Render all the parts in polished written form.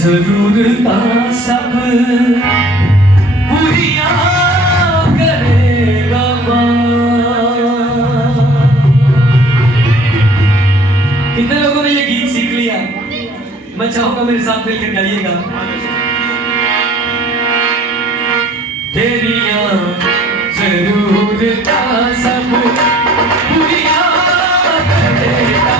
जरूरता सब पूरियां करेगा कितने लोगों ने ये गीत सीख लिया? मैं चाहूंगा मेरे साथ मिलकर गाइएगा। तेरियां जरूरता सब पूरियां करेगा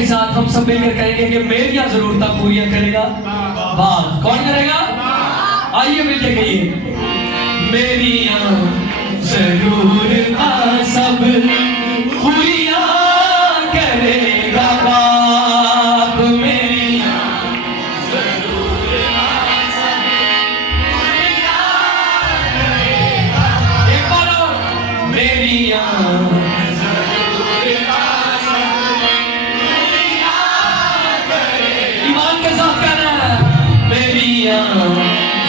के साथ हम सब मिलकर कहेंगे कि मेरिया जरूरतां पूरी करेगा बाप। कौन करेगा? आइए मिलकर कहिए, मेरिया जरूरतां सब पूरियां करेगा बाप। मेरिया जरूरतां सब पूरियां करेगा बाप। एक बार और, मेरिया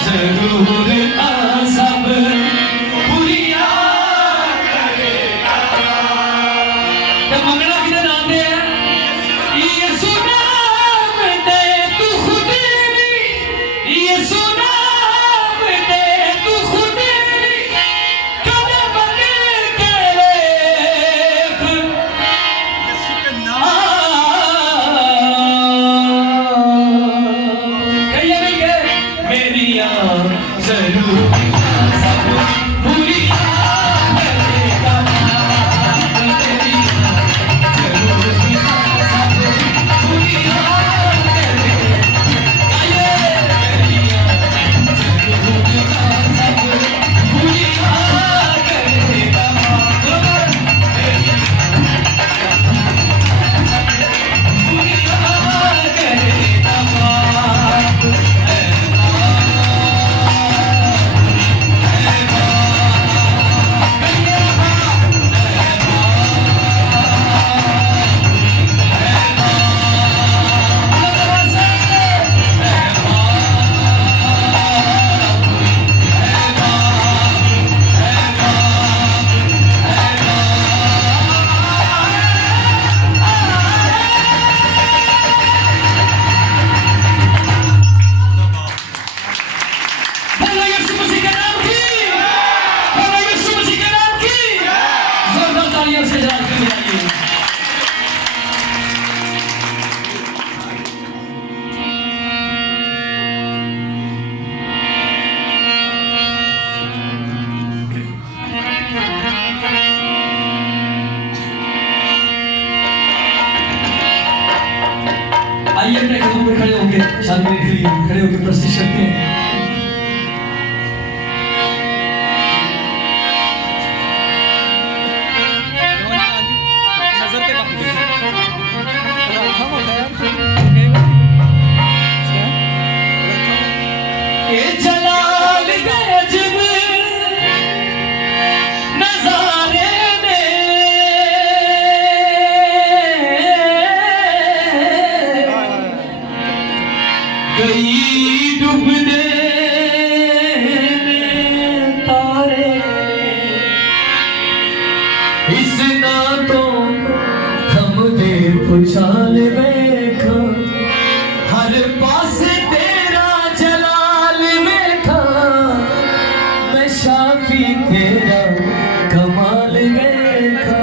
जरूर सब पूरियां करेगा। जब मंगला किधर आते हैं, यीशु नाम दे तू खुद भी, यीशु नाम दे तू खुद भी, कदम के देख मेरिया जरूर सब पूरियां करेगा बाप। मेरिया जरूर सब पूरियां करेगा। मेरिया जरूर सब पूरियां करेगा बाप। पूरियां करेगा बाप। आइए अपने कदमों पर खड़े होंगे, शादी के लिए खड़े होकर प्रस्तुत करते हैं। कई डूबने तारे इस ना तो थम दे पुछाल वेखा, हर पास तेरा जलाल वेखा, मैं शाफी तेरा कमाल वेखा।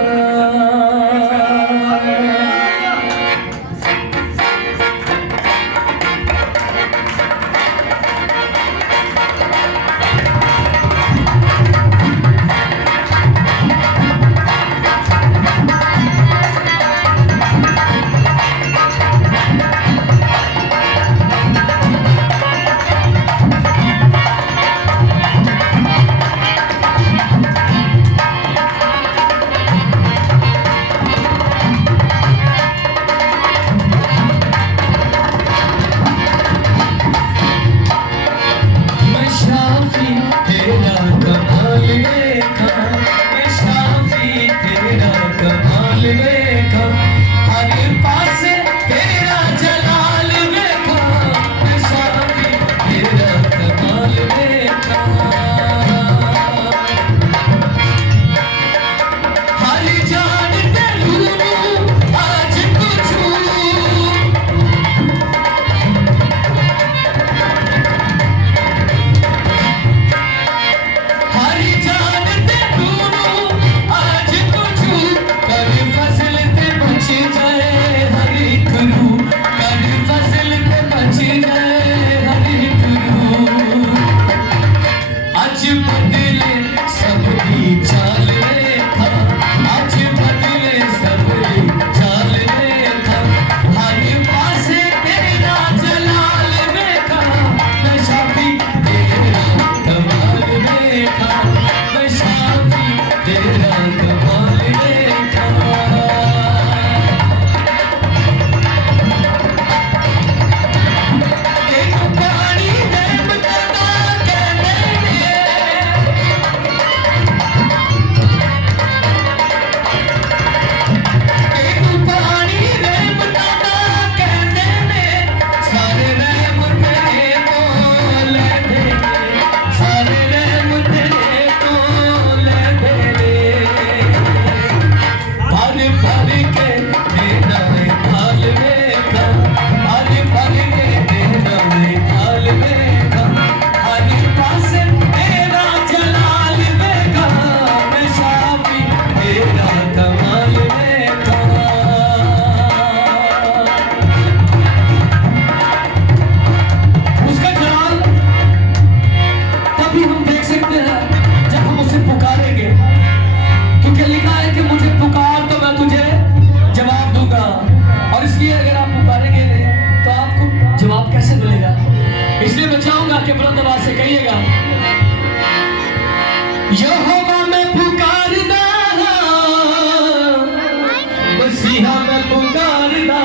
यहोवा मैं पुकारदा मसीहा मैं पुकारदा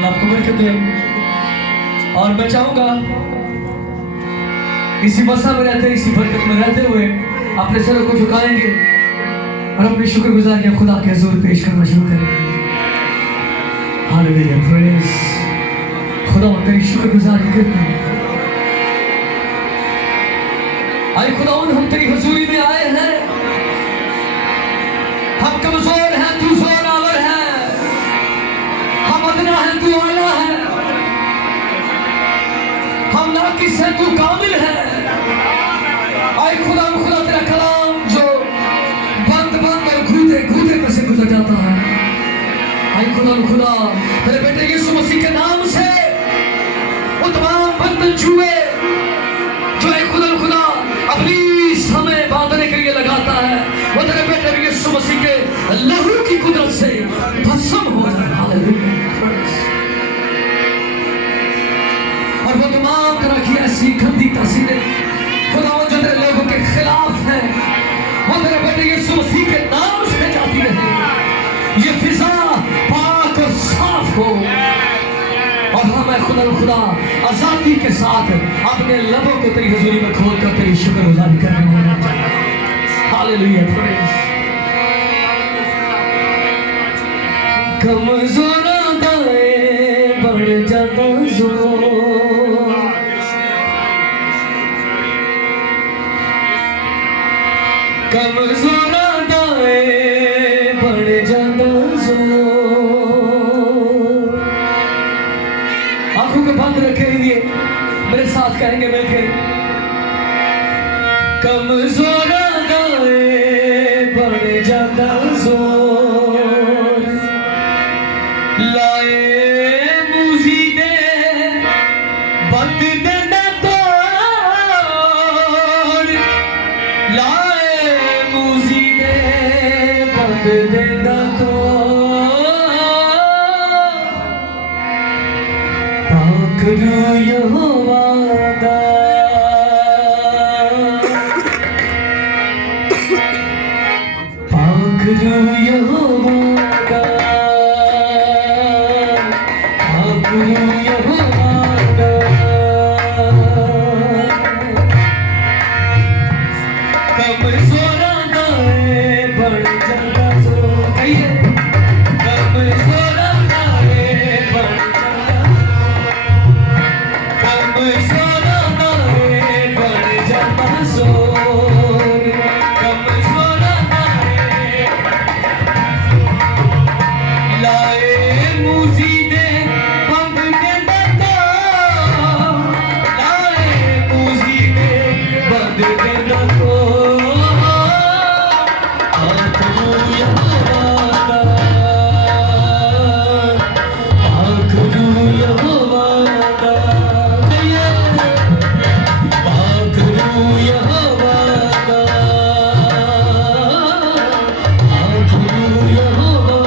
आपको बरकत दे। और मैं चाहूंगा इसी बसा में रहते, इसी बरकत में रहते हुए अपने सरों को झुकाएंगे और अपनी शुक्रगुजारियां खुदा के हुजूर पेश करना शुरू करेंगे। हालेलुया, प्रेज खुदा तेरी शुक्रगुजारी करते हैं। आए खुदावन, हम तेरी हजूरी में आए हैं। हम कमजोर हैं, तू जोरावर है। हम अदना हैं, तू आला है। हम नाकिस हैं, तू कामिल है। आए खुदा तेरा कलाम जो बंद और घूते में से गुजर जाता है। आए खुदा तेरे बेटे यीशु मसीह के नाम से वो तमाम बंधन छुए जो है खुदा अपनी समय बांधने के लिए लगाता है, वो तेरे बेटे यीशु मसीह के लहू की कुदरत से भस्म हो जाए। हालेलुया, और वो तमाम तरह की ऐसी गंदी तासीरें खुदा जो तेरे लोगों के खिलाफ है, वो तेरे बेटे यीशु मसीह के नाम से जाती रहे। ये फिजा पाक और साफ हो और हमें खुदा आजादी के साथ अपने लबों को तेरी हुजूरी में खोल कर तेरी शुक्रगुजारी करने होना चाहिए। Hallelujah, praise. कमजोर दाए बढ़ जाता जोर, कमजोर दाए बढ़ जाता जोर। आंखों को बंद रखेंगे, मेरे साथ कहेंगे मिलकर, कमजोर दाए बढ़ जाता जोर। लाए मुझीदे बद देना तोड़, लाए मुझीदे बद देना पाखरू यहोवा दा पाखरू यहोवा दा पाखरू यहोवा दा कमजोरा दा बन जांदा सो कहिए कमजोरा दा बन कमजोरा दा बन जांदा सो कमजोरा दा लाए मूसी दे पंग दे दाता लाए मूसी दे पंग दे दाता पाखरू यहोवा दा पाखरू यहोवा दा पाखरू यहोवा दा पाखरू यहोवा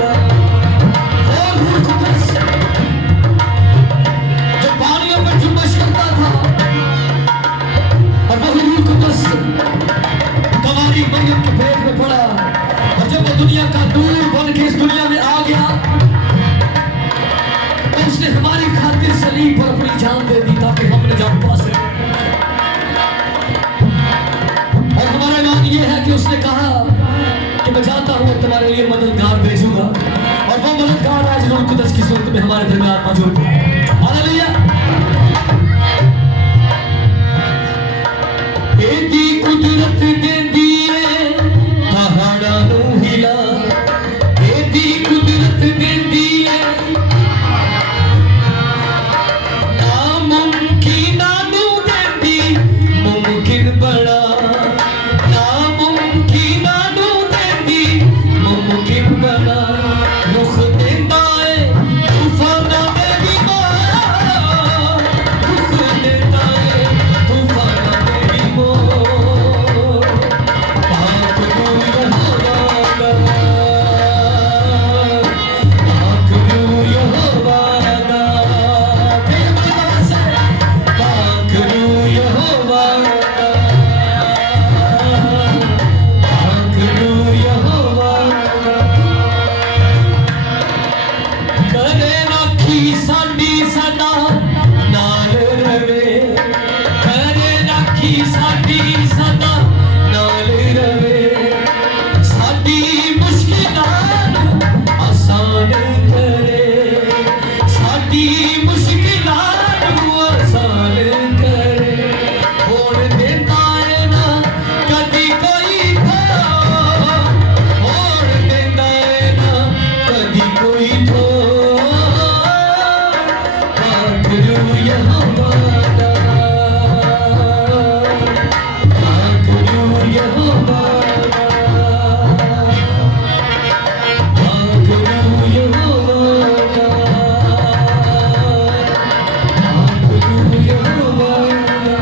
दा और रूह कुदस जो पानियों पर जुम्मश करता था और वही रूह कुदस कवारी मरियम के पेट में पड़ा और जब वो दुनिया का दूर बन के इस दुनिया में आ गया तो उसने हमारी खातिर सलीब पर अपनी जान दे दी ताकि हम निजात पा सकें। और हमारा ईमान ये है कि उसने कहा कि मैं जाता हूँ और तुम्हारे लिए मददगार भेजूंगा और वो मददगार आज रूह कुदस की सूरत में हमारे दरमियान मौजूद है। हालेलुया। एदी कुदरत देंदी है पहाड़ां नू हिला एदी कुदरत देंदी है नामुमकिनां नू देंदी मुमकिन बड़ा नामुमकिनां नू देंदी मुमकिन बड़ा रुख देंदा है तूफानां दे भी मार रुख देंदा है तूफानां दे भी मार पाखरू यहोवा दा पाखरू यहोवा दा पाखरू यहोवा दा पाखरू यहोवा दा करे राखी साडी सदा नाल रवे करे राखी साडी सदा नाल रवे साडी मुश्किलां नू आसान करे साडी मुश्किलां नू आसान करे होण देंदा है ना कदी कोई थो होण देंदा है ना कदी कोई थो पाखरू यहोवा दा पाखरू यहोवा दा पाखरू यहोवा दा पाखरू यहोवा दा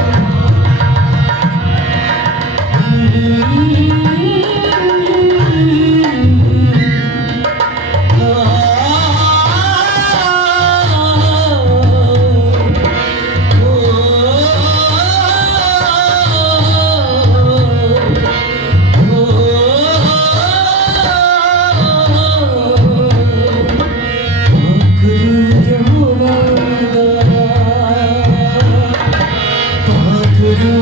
पाखरू